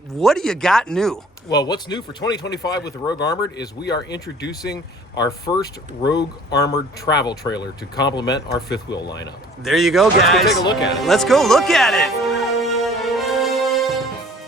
What do you got new? Well, what's new for 2025 with the Rogue Armored is we are introducing our first Rogue Armored travel trailer to complement our fifth wheel lineup. There you go, guys. Let's go take a look at it. Let's go look at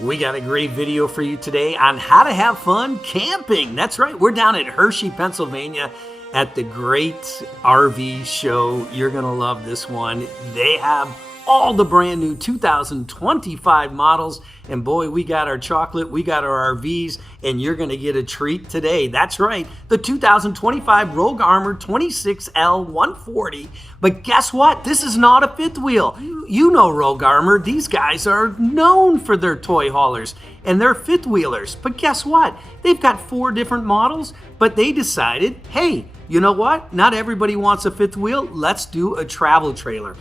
it. We got a great video for you today on how to have fun camping. That's right, we're down at Hershey, Pennsylvania at the Great RV Show. You're gonna love this one. They have all the brand new 2025 models, and boy, we got our chocolate, we got our RVs, and you're gonna get a treat today. That's right, the 2025 Rogue Armored 26L 140. But guess what? This is not a fifth wheel. You know Rogue Armored, these guys are known for their toy haulers and their fifth wheelers. But guess what? They've got 4 different models, but they decided, hey, you know what? Not everybody wants a fifth wheel. Let's do a travel trailer.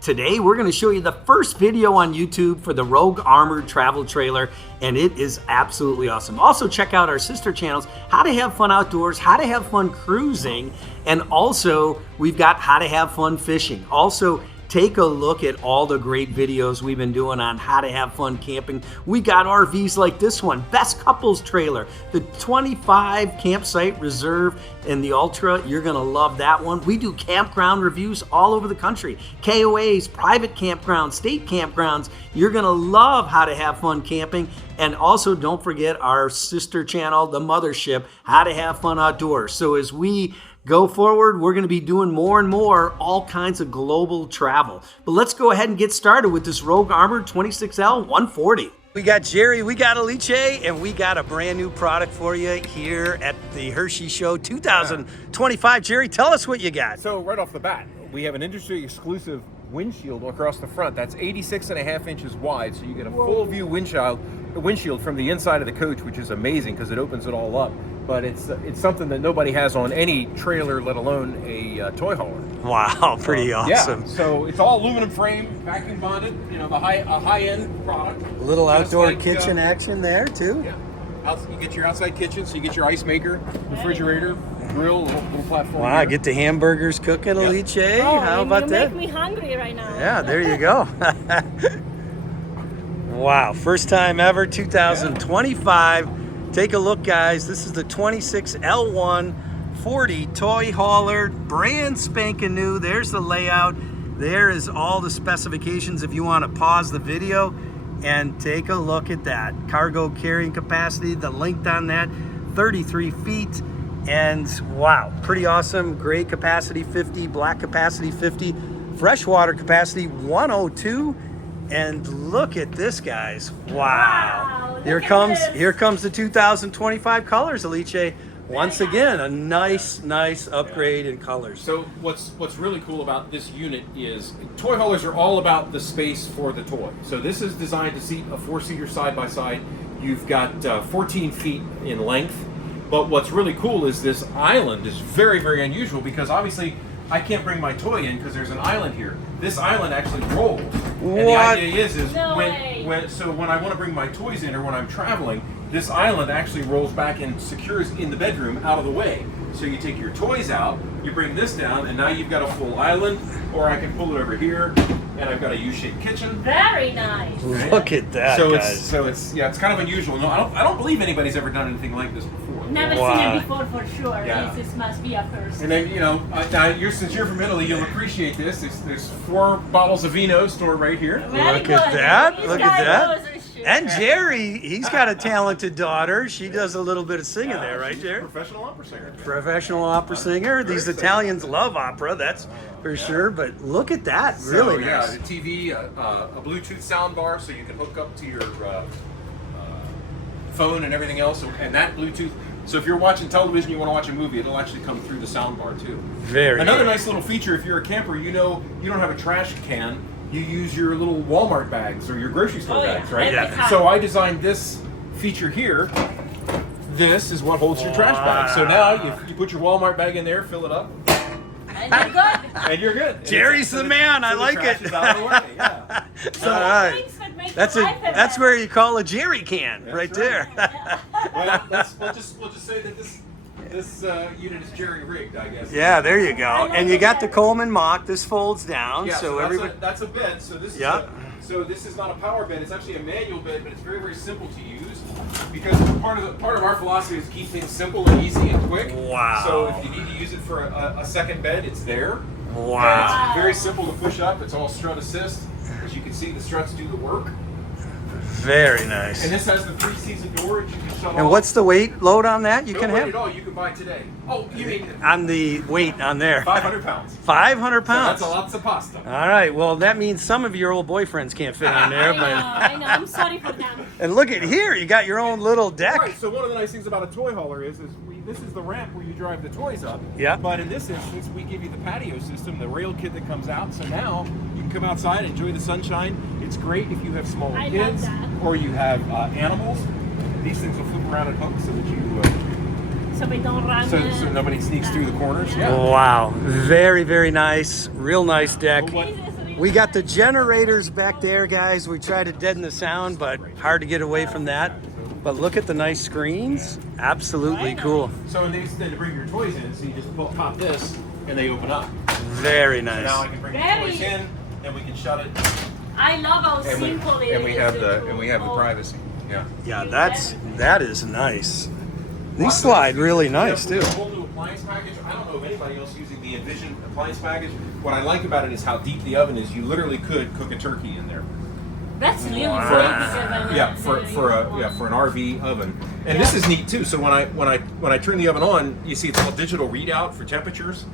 Today, we're going to show you the first video on YouTube for the Rogue Armored travel trailer, and it is absolutely awesome. Also, check out our sister channels, How to Have Fun Outdoors, How to Have Fun Cruising, and also, we've got How to Have Fun Fishing. Also, take a look at all the great videos we've been doing on how to have fun camping. We got RVs like this one, Best Couples Trailer, the 25 campsite reserve, and the Ultra. You're gonna love that one. We do campground reviews all over the country. KOAs, private campgrounds, state campgrounds. You're gonna love how to have fun camping. And also don't forget our sister channel, the Mothership, How to Have Fun Outdoors. So as we go forward, we're going to be doing more and more all kinds of global travel. But let's go ahead and get started with this Rogue Armored 26L 140. We got Jerry, we got Alice, and we got a brand new product for you here at the Hershey Show 2025. Jerry, tell us what you got. So right off the bat, we have an industry exclusive windshield across the front that's 86.5 inches wide, so you get a full view windshield from the inside of the coach, which is amazing because it opens it all up. But it's something that nobody has on any trailer, let alone a toy hauler. Wow, pretty awesome. Yeah, so it's all aluminum frame, vacuum bonded. You know, a high-end product. A little outdoor kitchen action there too. Yeah, you get your outside kitchen, so you get your ice maker, refrigerator, grill, little platform. Wow, here. get the hamburgers cooking, Alice. Oh, how about that? You make me hungry right now. Yeah, there you go. Wow, first time ever, 2025. Take a look, guys. This is the 26L140 toy hauler, brand spanking new. There's the layout. There is all the specifications if you want to pause the video and take a look at that. Cargo carrying capacity, the length on that, 33 feet. And wow, pretty awesome. Gray capacity 50, black capacity 50, freshwater capacity 102. And look at this, guys. Wow. Here comes the 2025 colors, Alice. Once again, a nice upgrade in colors. So what's really cool about this unit is toy haulers are all about the space for the toy. So this is designed to seat a 4-seater side by side. You've got 14 feet in length. But what's really cool is this island is very, very unusual because obviously I can't bring my toy in because there's an island here. This island actually rolls. And the idea is when I want to bring my toys in or when I'm traveling, this island actually rolls back and secures in the bedroom out of the way. So you take your toys out, you bring this down, and now you've got a full island, or I can pull it over here, and I've got a U-shaped kitchen. Very nice. Look at that, guys. It's kind of unusual. No, I don't believe anybody's ever done anything like this before. Never seen it before for sure. Yeah. This must be a first. And then, now since you're from Italy, you'll appreciate this. There's 4 bottles of vino stored right here. Look at that. Look at that. And Jerry, he's got a talented daughter. She does a little bit of singing there, right, Jerry? Professional opera singer. Professional opera singer. These Italians love opera, that's for sure. But look at that, really nice. The TV, a Bluetooth sound bar, so you can hook up to your phone and everything else, and that Bluetooth. So if you're watching television, you want to watch a movie, it'll actually come through the sound bar too. Another nice little feature, if you're a camper, you don't have a trash can. You use your little Walmart bags or your grocery store bags, right? Yeah. So I designed this feature here. This is what holds your trash bag. So now you put your Walmart bag in there, fill it up. And you're good. And you're good. Jerry's the man. I like it. Out of the way. Yeah. All right. That's where you call a jerry can, right there. Well, we'll just say that this unit is jerry rigged, I guess. Yeah, there you go. And you got the Coleman mock. This folds down, Yeah, so that's everybody. that's a bed. So this So this is not a power bed, it's actually a manual bed, but it's very, very simple to use because part of our philosophy is to keep things simple and easy and quick. Wow. So if you need to use it for a second bed, it's there. Wow. And it's very simple to push up. It's all strut assist. As you can see, the struts do the work. Very nice. And this has the 3-season door that you can shut off. And what's the weight load on that? You No can weight have at all. You can buy today. Oh, you mean on the weight on there. 500 pounds. 500 pounds. So that's lots of pasta. All right. Well, that means some of your old boyfriends can't fit on there. I know. I'm sorry for them. And look at here, you got your own little deck. Right. So one of the nice things about a toy hauler is this is the ramp where you drive the toys up. Yeah. But in this instance, we give you the patio system, the rail kit that comes out. So now you can come outside, enjoy the sunshine. It's great if you have small I love kids that. or you have animals. These things will flip around and hook so that you So we don't run. so nobody sneaks through the corners. Yeah. Wow. Very, very nice. Real nice deck. Well, what- We got the generators back there, guys. We tried to deaden the sound, but hard to get away from that. But look at the nice screens. Absolutely cool. So in these, then to bring your toys in, so you just pop this and they open up. Very So now I nice. can bring Very- the toys in and we can shut it. I love how And we, simple it is. and we have the Oh, privacy. Yeah. Yeah, that is nice. These slide really nice We too. have a whole new appliance package. I don't know of anybody else using the Envision appliance package. What I like about it is how deep the oven is. You literally could cook a turkey in there. That's really Wow. great. Yeah, for an RV oven. And this is neat too. So when I turn the oven on, you see it's all digital readout for temperatures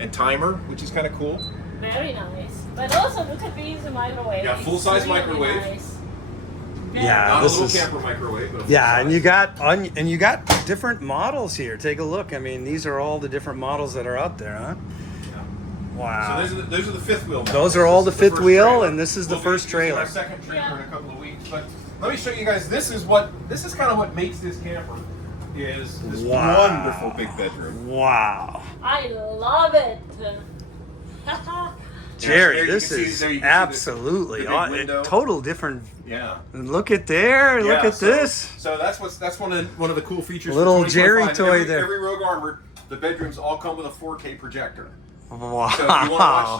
and timer, which is kind of cool. Very nice. But also look at these microwave. Yeah, It's full-size really microwave. Nice. Yeah. Not a this little is- camper microwave, but a Yeah, and full-size. you got different models here. Take a look. I mean, these are all the different models that are out there, huh? Wow. So those are the fifth wheel. Those are all the fifth wheel, and this is the first trailer. Our second trailer in a couple of weeks. But let me show you guys. This is kind of what makes this camper is this wonderful big bedroom. Wow. I love it. Jerry, there you this can see- is there you can see absolutely the big window. total different. Yeah. Look at there. Look Yeah, at so- this. So that's one of the cool features. Little for Jerry 2025. toy every, there. Every Rogue Armored, the bedrooms all come with a 4K projector. Wow. So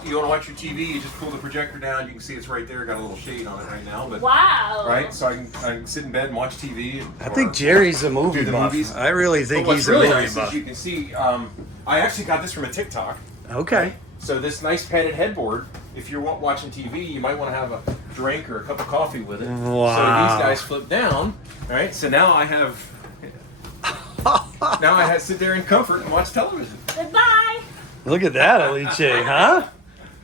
if you want to watch your TV, you just pull the projector down. You can see it's right there. Got a little shade on it right now, but Wow. right. So I can sit in bed and watch TV. I think Jerry's a movie do the buff. movies. I really think But he's what's a really movie nice buff. is you can see. I actually got this from a TikTok. Okay. So this nice padded headboard. If you're watching TV, you might want to have a drink or a cup of coffee with it. Wow. So these guys flip down. All right. So now I have. Now I have to sit there in comfort and watch television. Goodbye. Look at that, Alice, huh?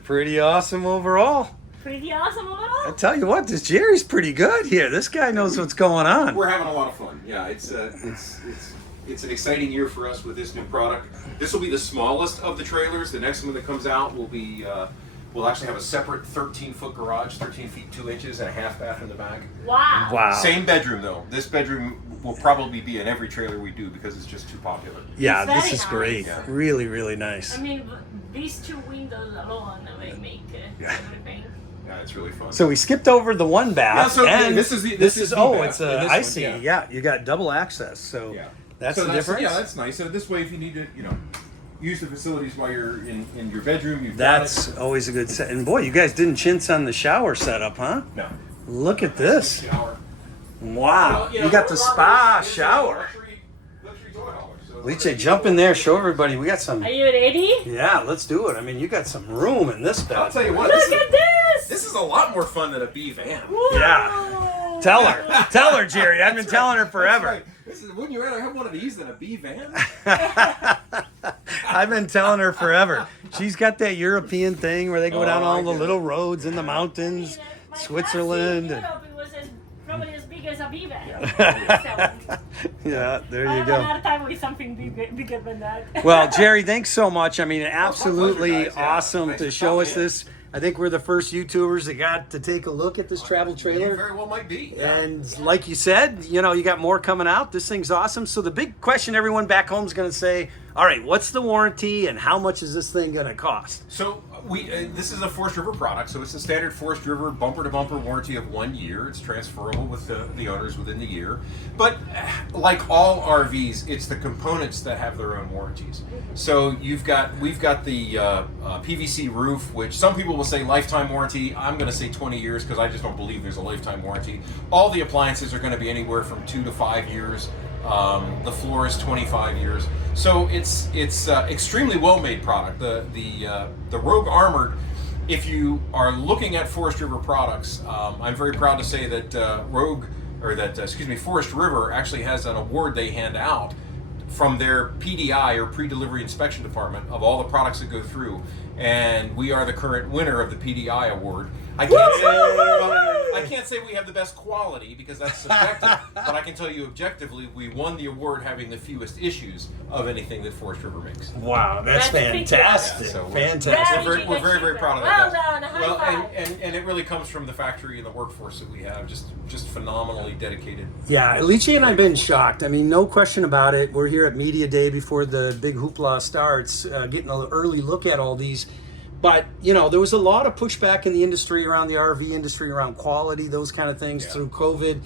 Pretty awesome overall. Pretty awesome I overall. tell you what, this Jerry's pretty good here. This guy knows what's going on. We're having a lot of fun. Yeah, it's an exciting year for us with this new product. This will be the smallest of the trailers. The next one that comes out will be we'll actually have a separate 13-foot garage, 13 feet 2 inches, and a half bath in the back. Wow. Wow. Same bedroom though. This bedroom will probably be in every trailer we do because it's just too popular. Yeah, It's this very is great. nice. Really, really nice. I mean, these two windows alone will make everything. Yeah, it's really fun. So we skipped over the one bath. Yeah, so and this is the this bath it's in this I one, see. yeah. Yeah, you got double access. So Yeah. that's So the difference. Yeah, that's nice. So this way, if you need to, use the facilities while you're in your bedroom, you've That's got always a good set. And boy, you guys didn't chintz on the shower setup, huh? it. No. Look at this. Shower. Wow. Well, You got the spa it's a shower. luxury toy hauler, so Lice, jump in there. Show everybody. We got some. Are you ready? Yeah, let's do it. I mean, you got some room in this bed. I'll tell you what. Look at this. This is a lot more fun than a B van. Yeah. Tell her. Tell her, Jerry. I've been telling her forever. Right. Wouldn't you rather have one of these than a B van? I've been telling her forever. She's got that European thing where they go down Oh, all I the get little it. roads in the mountains, Switzerland. Europe, it was probably as big as a beaver. Yeah, there I you have go. another time with something bigger than that. Well, Jerry, thanks so much. I mean, absolutely pleasure, guys. Yeah, awesome thanks to for show us stopping in. this. I think we're the first YouTubers that got to take a look at this travel You trailer. very well might be. Yeah. And like you said, you got more coming out. This thing's awesome. So the big question everyone back home is going to say, All right, what's the warranty and how much is this thing going to cost? So this is a Forest River product, so it's a standard Forest River bumper-to-bumper warranty of 1 year. It's transferable with the owners within the year. But like all RVs, it's the components that have their own warranties. So we've got the PVC roof, which some people will say lifetime warranty. I'm going to say 20 years because I just don't believe there's a lifetime warranty. All the appliances are going to be anywhere from 2 to 5 years. The floor is 25 years, so it's extremely well-made product. The Rogue Armored, if you are looking at Forest River products, I'm very proud to say that Forest River actually has an award they hand out from their PDI or pre-delivery inspection department of all the products that go through, and we are the current winner of the PDI award. I can't say we have the best quality because that's subjective, but I can tell you objectively we won the award having the fewest issues of anything that Forest River makes. Wow, that's fantastic. Yeah, so fantastic. We're very proud of Well that. done, high five. And it really comes from the factory and the workforce that we have, just phenomenally dedicated. Yeah, Alice and I've been shocked. I mean, no question about it. We're here at Media Day before the big hoopla starts, getting an early look at all these. But, you know, there was a lot of pushback in the industry, around the RV industry, around quality, those kind of things through COVID.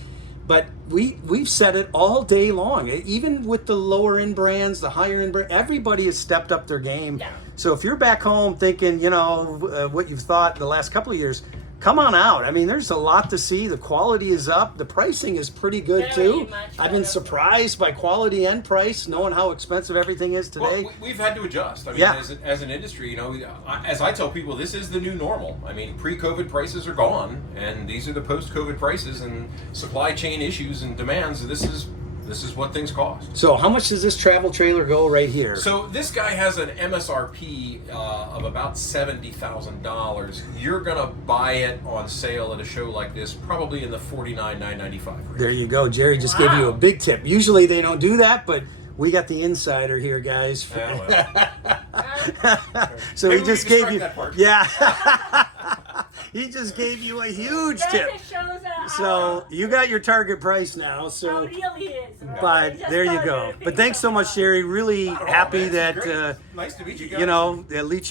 But we've said it all day long. Even with the lower end brands, the higher end brands, everybody has stepped up their game. Yeah. So if you're back home thinking, you know, what you've thought the last couple of years, come on out. I mean, there's a lot to see. The quality is up. The pricing is pretty good too. I've been surprised by quality and price, knowing how expensive everything is today. Well, we've had to adjust. I mean, as an industry, you know, as I tell people, this is the new normal. I mean, pre-COVID prices are gone, and these are the post-COVID prices, and supply chain issues and demands. This is what things cost. So how much does this travel trailer go right here? So this guy has an MSRP of about $70,000. You're gonna buy it on sale at a show like this, probably in the $49,995 range. There you go. Jerry just gave you a big tip. Usually they don't do that, but we got the insider here, guys. So he just gave you, he just gave you a huge tip. So you got your target price now. So, really is, right? but there you go. But thanks so much, Jerry. Really happy that nice to meet you guys. you know, Alice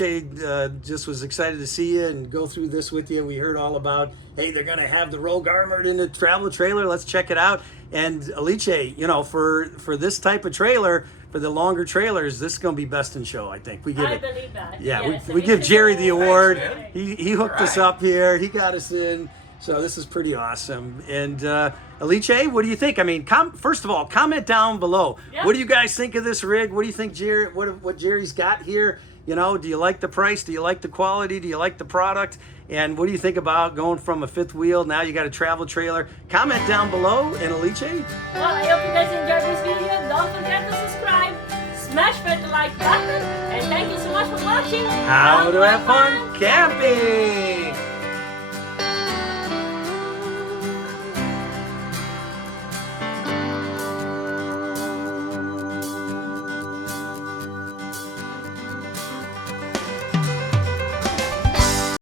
just was excited to see you and go through this with you. We heard all about, hey, they're gonna have the Rogue Armored in the travel trailer. Let's check it out. And Alice, you know, for this type of trailer, for the longer trailers, this is going to be best in show, I think. We give I believe that. Yeah, yes, we give Jerry the award. Thanks, He hooked us up here. He got us in. So this is pretty awesome. And Alice, what do you think? I mean, first of all, comment down below. Yeah. What do you guys think of this rig? What do you think what Jerry's got here? You know, do you like the price? Do you like the quality? Do you like the product? And what do you think about going from a fifth wheel? Now you got a travel trailer. Comment down below. And Alice? Well, I hope you guys enjoyed this video. Don't forget to subscribe, smash the like button, and thank you so much for watching. How to have fun camping!